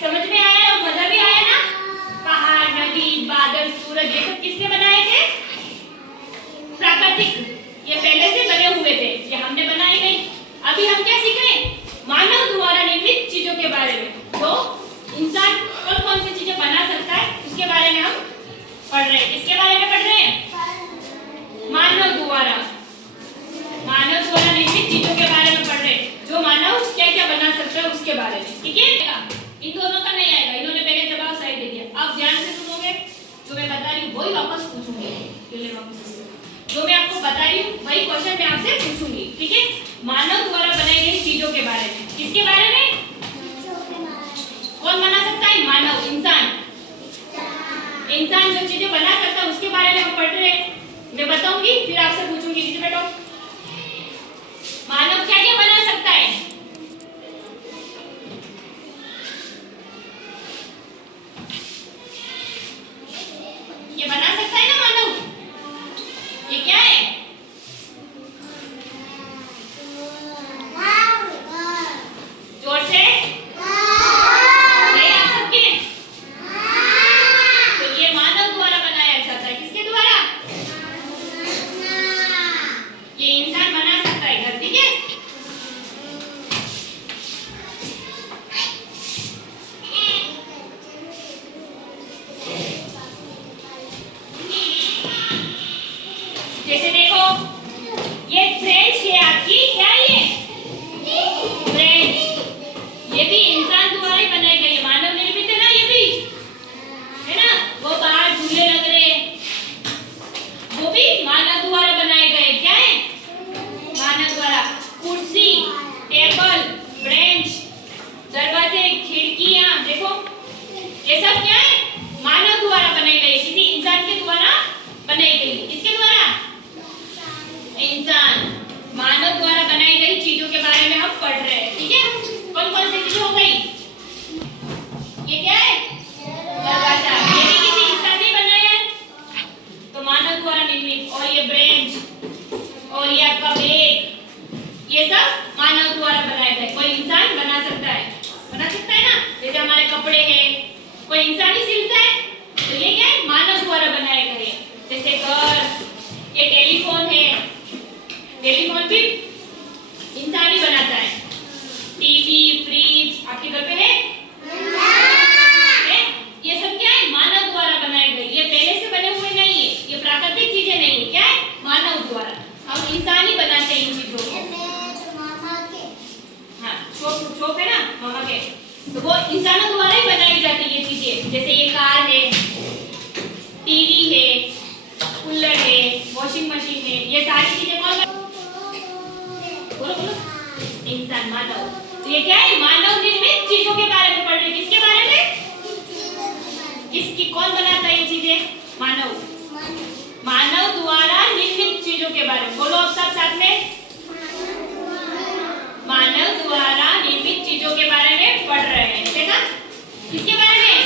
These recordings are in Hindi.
समझ में आया और मजा भी आया ना? पहाड़, नदी, बादल, सूरज, ये सब किसने बनाए थे? प्राकृतिक, ये पहले से बने हुए थे, ये हमने बनाए नहीं। अभी हम क्या सीख रहे हैं? मानव द्वारा निर्मित चीजों के बारे में। तो इंसान कौन कौन सी चीजें बना सकता है उसके बारे में हम पढ़ रहे हैं। किसके बारे में पढ़ रहे हैं? मानव द्वारा निर्मित चीजों के बारे में पढ़ रहे हैं। जो मानव क्या क्या बना सकता है उसके बारे में। ठीक है? इन दोनों का नहीं आएगा, इन्होंने पहले जवाब सही दे दिया। अब ध्यान से सुनोगे, जो मैं बता रही हूँ वही वापस पूछूंगी। जो मैं आपको बता रही हूँ वही क्वेश्चन मैं आपसे पूछूंगी। ठीक है? मानव द्वारा बनाई गई चीजों के बारे में। किसके बारे में? कौन बना सकता है? मानव, इंसान। इंसान जो चीजें बना सकता है उसके बारे में हम पढ़ रहे हैं। मैं बताऊंगी फिर आपसे पूछूंगी। नीचे बैठो। मानव क्या क्या बना सकता है? ये बना सकता है ना मानव? ये क्या है? जोर से नहीं आप सबके। तो ये मानव द्वारा बनाया जाता है। किसके द्वारा? ये इंसान बना सकता है घर। ठीक है? जैसे देखो, ये फ्रेंच है आपकी, क्या है ये? फ्रेंच। ये भी इंसान द्वारा ही बनाई गई है, मानव निर्मित है ना ये भी, है ना? वो बाहर झूले लग रहे हैं, वो भी मानव द्वारा बनाए गए। क्या है? मानव द्वारा। कुर्सी, टेबल, बेंच, दरवाजे, खिड़कियां, देखो ये सब क्या है? मानव द्वारा बनाई गई, किसी इंसान के द्वारा बनाई गई। किसके द्वारा? इंसान। मानव द्वारा बनाई गई चीजों के बारे में हम पढ़ रहे हैं। ठीक है? कौन कौन सी चीजें हो गई? ये क्या है? दरवाजा, ये भी किसी इंसान ने बनाया है, तो मानव द्वारा निर्मित। और ये बेंच और ये आपका बैग, ये सब मानव द्वारा बनाए गए। कोई इंसान बना सकता है ना? जैसे हमारे कपड़े हैं, कोई इंसान ही सिलता है, तो ये क्या है? मानव द्वारा बनाए गए हैं। जैसे घर, ये टेलीफोन है, टेलीफोन भी इंसान ही बनाता है। टीवी, फ्रिज आपके घर पे है? ये सब क्या है? मानव द्वारा बनाए गए। ये पहले से बने हुए नहीं है, ये प्राकृतिक चीजें नहीं है। क्या है? मानव द्वारा। हम इंसान ही बनाते हैं इन चीजों को। हाँ, शौक है ना मामा के, तो वो इंसानों द्वारा ही बनाई जाती है ये चीजें। जैसे ये कार है, टीवी है, कूलर है, वॉशिंग मशीन है, ये सारी चीजें कौन? बोलो बोलो। इंसान, मानव। तो ये क्या है? मानव निर्मित चीजों के बारे में पढ़ रहे। किसके बारे में? किसकी, कौन बनाता है ये चीजें? मानव। मानव द्वारा निर्मित चीजों के बारे में बोलो अब सब साथ में। मानव द्वारा निर्मित चीजों के बारे में पढ़ रहे हैं। ठीक है? किसके बारे में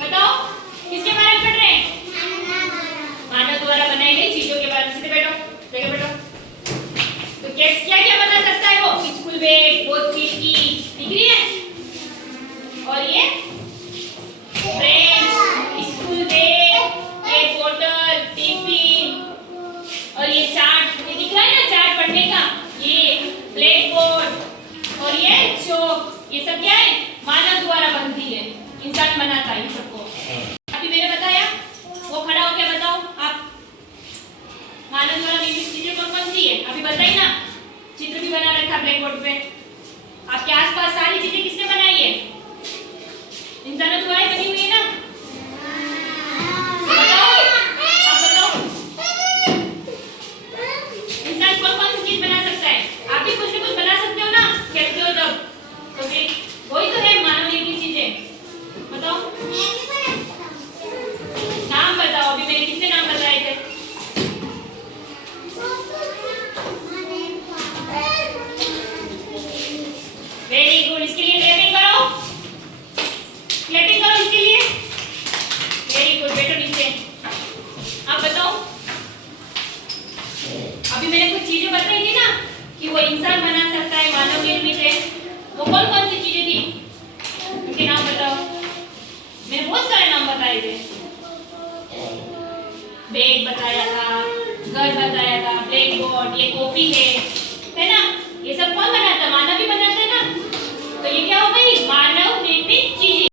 बताओ? किसके बारे में पढ़ रहे हैं? मानव द्वारा बनाई गई चीजों के बारे में। सीधे बैठो, जगह बैठो। तो क्या क्या बना सकता है वो? स्कूल बैग, वो खिड़की दिख रही है, और ये बेंच, स्कूल बैग, ये बोतल, टिफिन, और ये चार्ट, ये दिख रहा है ना चार्ट पढ़ने का, ये ब्लैक बोर्ड, और ये चौक, ये सब क्या है? मानव द्वारा बनती है, इंसान बनाता है इन सबको। अभी मैंने बताया, वो खड़ा होकर बताओ आप, मानव द्वारा निर्मित चीजें कौन कौन सी है? अभी बताइए ना। चित्र भी बना रखा ब्लैक बोर्ड पे। आपके आसपास सारी चीजें किसने बनाई है? इंसानों द्वारा बनी हुई है ना? बताओ, आप बताओ, इंसान कौन कौन सी चीज बना सकता है? आप भी कुछ न कुछ बना सकते हो ना, खेलते हो जब, तो फिर वही तो है मानव निर्मित चीजें। बताओ नाम बताओ। अभी मैंने कितने नाम बताए थे? मैंने बहुत सारे नाम बताए थे। बेड बताया था, घर बताया था, ब्लैक बोर्ड, ये कॉपी है,